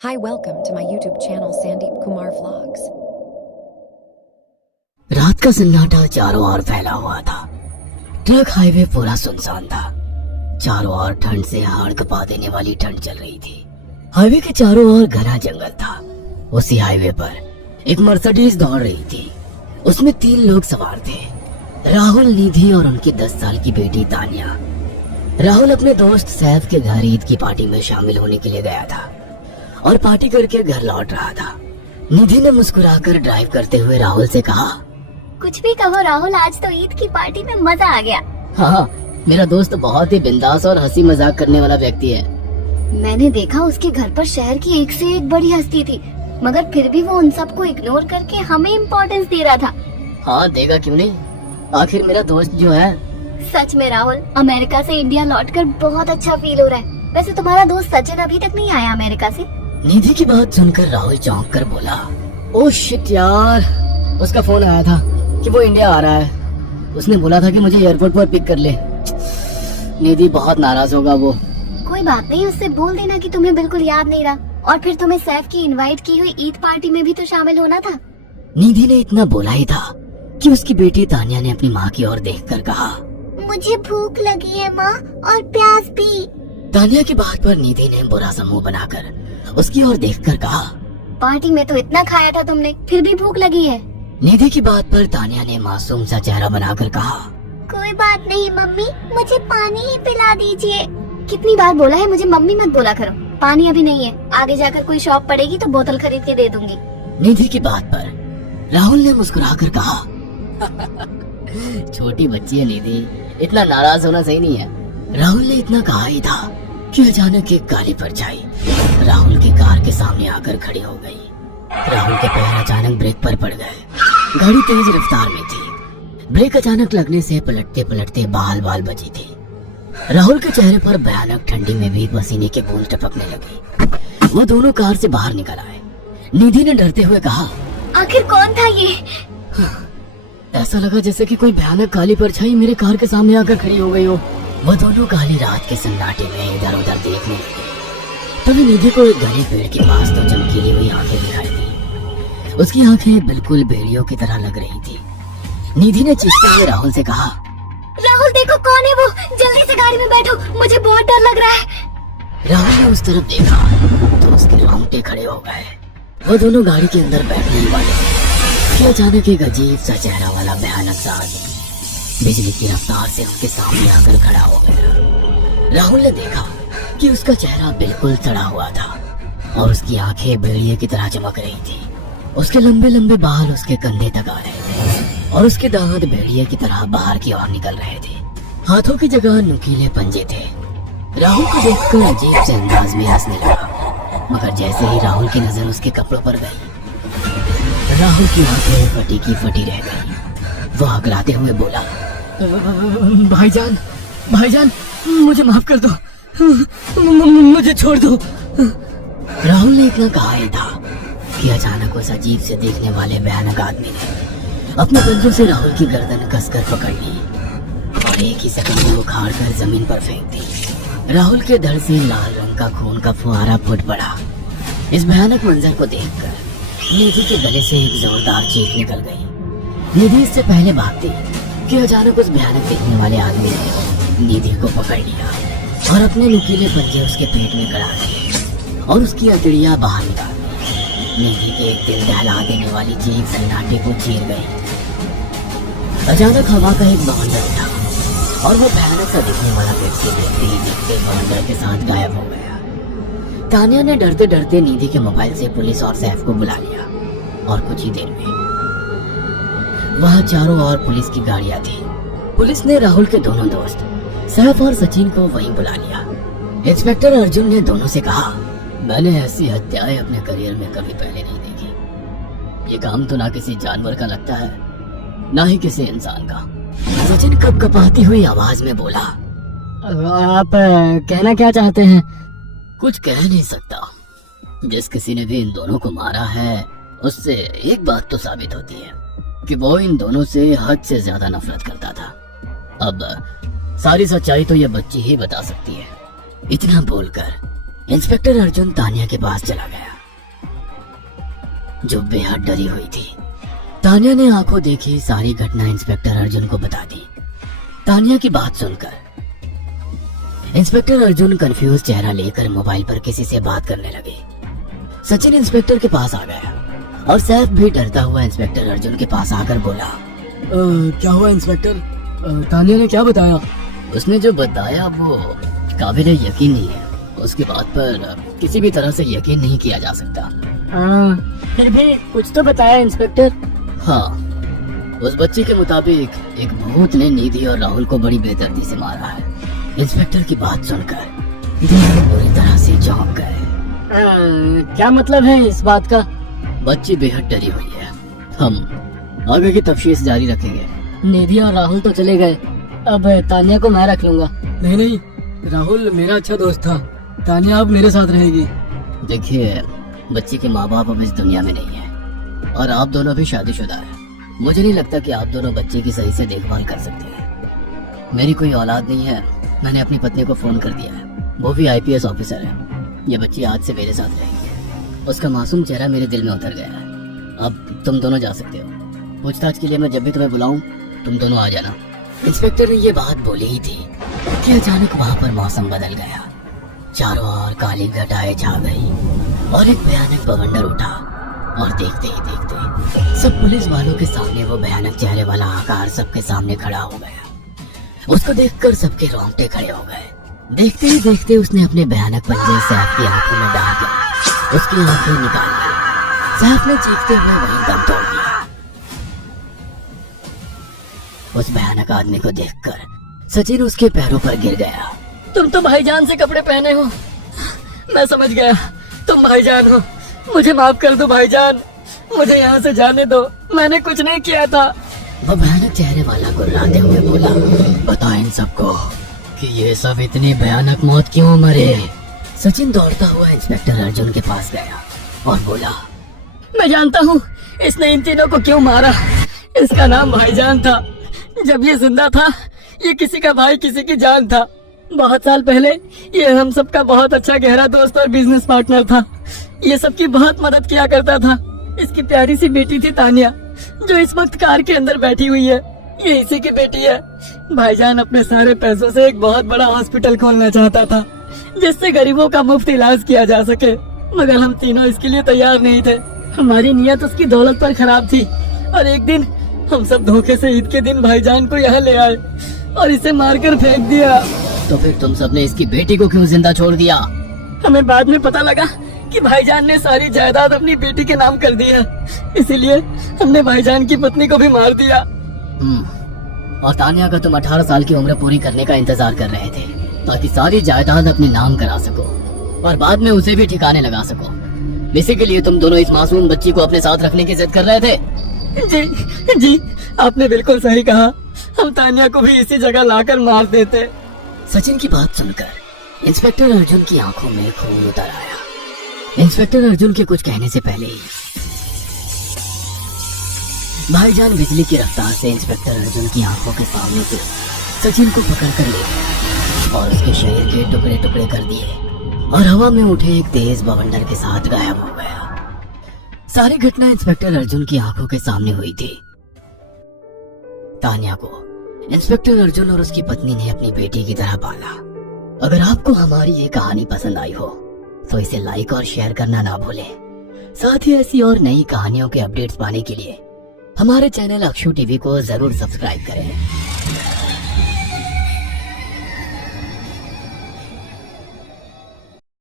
Hi, welcome to my YouTube channel Sandeep Kumar Vlogs. रात का सन्नाटा चारों ओर फैला हुआ था। ट्रक हाईवे पूरा सुनसान था। चारों ओर ठंड से हाड़ कपा देने वाली ठंड चल रही थी। हाईवे के चारों ओर घना जंगल था। उसी हाईवे पर एक मर्सिडीज दौड़ रही थी। उसमें 3 लोग सवार थे, राहुल, निधि और उनकी 10 साल की बेटी तानिया। राहुल अपने दोस्त सैफ के घर ईद की पार्टी में शामिल होने के लिए गया था और पार्टी करके घर लौट रहा था। निधि ने मुस्कुराकर ड्राइव करते हुए राहुल से कहा, कुछ भी कहो राहुल, आज तो ईद की पार्टी में मजा आ गया। हाँ, मेरा दोस्त बहुत ही बिंदास और हंसी मजाक करने वाला व्यक्ति है। मैंने देखा उसके घर पर शहर की एक से एक बड़ी हस्ती थी, मगर फिर भी वो उन सबको इग्नोर करके हमें इम्पोर्टेंस दे रहा था। हाँ, देगा क्यों नहीं, आखिर मेरा दोस्त जो है। सच में राहुल, अमेरिका से इंडिया लौटकर बहुत अच्छा फील हो रहा है। वैसे तुम्हारा दोस्त सचिन अभी तक नहीं आया अमेरिका से? निधि की बात सुनकर राहुल चौंक कर बोला, ओह शिट यार, उसका फोन आया था कि वो इंडिया आ रहा है। उसने बोला था कि मुझे एयरपोर्ट पर पिक कर ले। निधि बहुत नाराज होगा वो। कोई बात नहीं, उससे बोल देना कि तुम्हें बिल्कुल याद नहीं रहा, और फिर तुम्हें सैफ की इनवाइट की हुई ईद पार्टी में भी तो शामिल होना था। निधि ने इतना बोला ही था कि उसकी बेटी तानिया ने अपनी माँ की ओर देखकर कहा, मुझे भूख लगी है माँ, और प्यास भी। तानिया की बात पर निधि ने बुरा सा मुंह बनाकर उसकी ओर देखकर कहा, पार्टी में तो इतना खाया था तुमने, फिर भी भूख लगी है। निधि की बात पर तानिया ने मासूम सा चेहरा बनाकर कहा, कोई बात नहीं मम्मी, मुझे पानी ही पिला दीजिए। कितनी बार बोला है मुझे मम्मी मत बोला करो। पानी अभी नहीं है, आगे जाकर कोई शॉप पड़ेगी तो बोतल खरीद के दे दूंगी। निधि की बात पर राहुल ने मुस्कुराकर कहा, छोटी बच्ची है निधि, इतना नाराज होना सही नहीं है। राहुल ने इतना कहा ही था कि अचानक एक काली परछाई राहुल की कार के सामने आकर खड़ी हो गई। राहुल के पैर अचानक ब्रेक पर पड़ गए। गाड़ी तेज रफ्तार में थी। ब्रेक अचानक लगने से पलटते पलटते बाल बाल बची थी। राहुल के चेहरे पर भयानक ठंडी में भी पसीने के बूंद टपकने लगे। वो दोनों कार से बाहर निकल आए। निधि ने डरते हुए कहा, आखिर कौन था ये? ऐसा लगा जैसे कि कोई भयानक काली परछाई मेरे कार के सामने आकर खड़ी हो गई हो। वो दोनों काली रात के सन्नाटे में इधर उधर देखने लगे। तभी निधि को एक घने पेड़ के पास तो चमकीली हुई आंखें दिखाई दी। उसकी आंखें बिल्कुल भेड़ियों की तरह लग रही थी। निधि ने चीखते हुए राहुल से कहा, राहुल देखो कौन है वो, जल्दी से गाड़ी में बैठो, मुझे बहुत डर लग रहा है। राहुल ने उस तरफ देखा तो उसके रोंगटे खड़े हो गए। वो दोनों गाड़ी के अंदर बैठने ही वाले थे कि अचानक एक अजीब सा चेहरा वाला भयानक सा आदमी बिजली की रफ्तार से उनके सामने आकर खड़ा हो गया। राहुल ने देखा कि उसका चेहरा बिल्कुल सड़ा हुआ था और उसकी आंखें भेड़िए की तरह चमक रही थी। उसके लंबे लंबे बाल उसके कंधे तक आ रहे थे और उसके दांत भेड़िए की तरह बाहर की ओर निकल रहे थे। हाथों की जगह नुकीले पंजे थे। राहुल को देखकर अजीब से अंदाज में हंसने लगा, मगर जैसे ही राहुल की नजर उसके कपड़ों पर गई, राहुल की आंखें फटी की फटी रह गई। वो आगराते हुए बोला, भाईजान, भाईजान, मुझे माफ कर दो, मुझे छोड़ दो। राहुल ने इतना कहा ही था कि अचानक उस अजीब से देखने वाले भयानक आदमी ने अपने पंजों से राहुल की गर्दन कसकर पकड़ ली और एक ही सेकंड में उखाड़ कर जमीन पर फेंक दी। राहुल के धड़ से लाल रंग का खून का फुहारा फूट पड़ा। इस भयानक मंजर को देखकर निधि के गले से एक जोरदार चीख निकल गई। निधि इससे पहले भागती कि अचानक उस भयानक देखने वाले आदमी ने निधि को पकड़ लिया और अपने नुकीले पंजे उसके पेट में गड़ा दिए और उसकी अतड़ियां बाहर निकाल दी। निधि के एक दिल दहला देने वाली चीख सन्नाटे को चीर गई। अचानक हवा का एक बवंडर उठा और वो भयानक सा दिखने वाला व्यक्ति देखते बवंडर के साथ गायब हो गया। तानिया ने डरते डरते निधि के मोबाइल से पुलिस और सैफ को बुला लिया और कुछ ही देर में वहाँ चारों ओर पुलिस की गाड़ियां थी। पुलिस ने राहुल के दोनों दोस्त सैफ और सचिन को वहीं बुला लिया। इंस्पेक्टर अर्जुन ने दोनों से कहा, मैंने ऐसी हत्याएं अपने करियर में कभी पहले नहीं देखी। ये काम तो ना किसी जानवर का लगता है, ना ही किसी इंसान का। सचिन कपकपाती हुई आवाज में बोला, आप कहना क्या चाहते हैं? कुछ कह नहीं सकता। जिस किसी ने भी इन दोनों को मारा है उससे एक बात तो साबित होती है कि वो इन दोनों से हद से ज्यादा नफरत करता था। अब सारी सच्चाई तो ये बच्ची ही बता सकती है। इतना बोलकर इंस्पेक्टर अर्जुन तानिया के पास चला गया। जो बेहद डरी हुई थी। तानिया ने आंखों देखी सारी घटना इंस्पेक्टर अर्जुन को बता दी। तानिया की बात सुनकर इंस्पेक्टर अर्जुन कंफ्यूज चेहरा लेकर मोबाइल पर किसी से बात करने लगे। सचिन इंस्पेक्टर के पास आ गया और सैफ भी डरता हुआ इंस्पेक्टर अर्जुन के पास आकर बोला, क्या हुआ इंस्पेक्टर? तानिया ने क्या बताया? उसने जो बताया वो काबिले यकीन नहीं है। उसकी बात पर किसी भी तरह से यकीन नहीं किया जा सकता। फिर भी कुछ तो बताया इंस्पेक्टर। हाँ, उस बच्चे के मुताबिक एक भूत ने निधि और राहुल को बड़ी बेदर्दी से मारा है। इंस्पेक्टर की बात सुनकर दोनों बुरी तरह से चौंक गए। क्या मतलब है इस बात का? बच्ची बेहद डरी हुई है। हम आगे की तफ्तीश जारी रखेंगे। निधि और राहुल तो चले गए, अब तानिया को मैं रख लूंगा। नहीं, राहुल मेरा अच्छा दोस्त था। तानिया अब मेरे साथ रहेगी। देखिए, बच्ची के माँ बाप अब इस दुनिया में नहीं है और आप दोनों भी शादीशुदा हैं। मुझे नहीं लगता कि आप दोनों बच्चे की सही से देखभाल कर सकते हैं। मेरी कोई औलाद नहीं है। मैंने अपनी पत्नी को फोन कर दिया है, वो भी IPS ऑफिसर है। ये बच्ची आज से मेरे साथ रहेगी। उसका मासूम चेहरा मेरे दिल में उतर गया है। अब तुम दोनों जा सकते हो। पूछताछ के लिए मैं जब भी तुम्हें बुलाऊं तुम दोनों आ जाना। इंस्पेक्टर ने ये बात बोली ही थी कि अचानक वहाँ पर मौसम बदल गया। चारों ओर काली घटाएं छा गई और एक भयानक बवंडर उठा और देखते ही देखते सब पुलिस वालों के सामने वो भयानक चेहरे वाला आकार सबके सामने खड़ा हो गया। उसको देखकर सबके रोंगटे खड़े हो गए। देखते ही देखते उसने अपने भयानक पंजे सैफ की आंखों में डालकर उसकी आंखें निकाल ली। सैफ ने चीखते हुए वहीं दम तोड़ दिया। उस भयानक आदमी को देखकर सचिन उसके पैरों पर गिर गया। तुम तो भाईजान से कपड़े पहने हो। मैं समझ गया, तुम भाईजान हो। मुझे माफ कर दो भाईजान, मुझे यहाँ से जाने दो। मैंने कुछ नहीं किया था। वो भयानक चेहरे वाला गुर्राते हुए बोला, बता इन सबको कि ये सब इतनी भयानक मौत क्यों मरे। सचिन दौड़ता हुआ इंस्पेक्टर अर्जुन के पास गया और बोला, मैं जानता हूँ इसने इन तीनों को क्यों मारा। इसका नाम भाईजान था। जब ये जिंदा था ये किसी का भाई किसी की जान था। बहुत साल पहले ये हम सबका बहुत अच्छा गहरा दोस्त और बिजनेस पार्टनर था। ये सबकी बहुत मदद किया करता था। इसकी प्यारी सी बेटी थी तानिया, जो इस वक्त कार के अंदर बैठी हुई है। ये इसी की बेटी है। भाईजान अपने सारे पैसों से एक बहुत बड़ा हॉस्पिटल खोलना चाहता था जिससे गरीबों का मुफ्त इलाज किया जा सके, मगर हम तीनों इसके लिए तैयार नहीं थे। हमारी नीयत उसकी दौलत पर खराब थी और एक दिन हम सब धोखे से ईद के दिन भाईजान को यहाँ ले आए और इसे मारकर फेंक दिया। तो फिर तुम सबने इसकी बेटी को क्यों जिंदा छोड़ दिया? हमें बाद में पता लगा कि भाईजान ने सारी जायदाद अपनी बेटी के नाम कर दी है, इसीलिए हमने भाईजान की पत्नी को भी मार दिया। और तानिया का तुम 18 साल की उम्र पूरी करने का इंतजार कर रहे थे ताकि सारी जायदाद अपने नाम करा सको और बाद में उसे भी ठिकाने लगा सको। इसी के लिए तुम दोनों इस मासूम बच्ची को अपने साथ रखने की जिद कर रहे थे। जी, आपने बिल्कुल सही कहा। हम तानिया को भी इसी जगह लाकर मार देते। सचिन की बात सुनकर इंस्पेक्टर अर्जुन की आंखों में खून उतर आया। इंस्पेक्टर अर्जुन के कुछ कहने से पहले ही भाईजान बिजली की रफ्तार से इंस्पेक्टर अर्जुन की आंखों के सामने से सचिन को पकड़ कर ले गया और उसके शरीर के टुकड़े टुकड़े कर दिए और हवा में उठे एक तेज बवंडर के साथ गायब हो गया। सारी घटना इंस्पेक्टर अर्जुन की आंखों के सामने हुई थी। तानिया को इंस्पेक्टर अर्जुन और उसकी पत्नी ने अपनी बेटी की तरह पाला। अगर आपको हमारी ये कहानी पसंद आई हो तो इसे लाइक और शेयर करना ना भूलें। साथ ही ऐसी और नई कहानियों के अपडेट्स पाने के लिए हमारे चैनल अक्षु टीवी को जरूर सब्सक्राइब करें।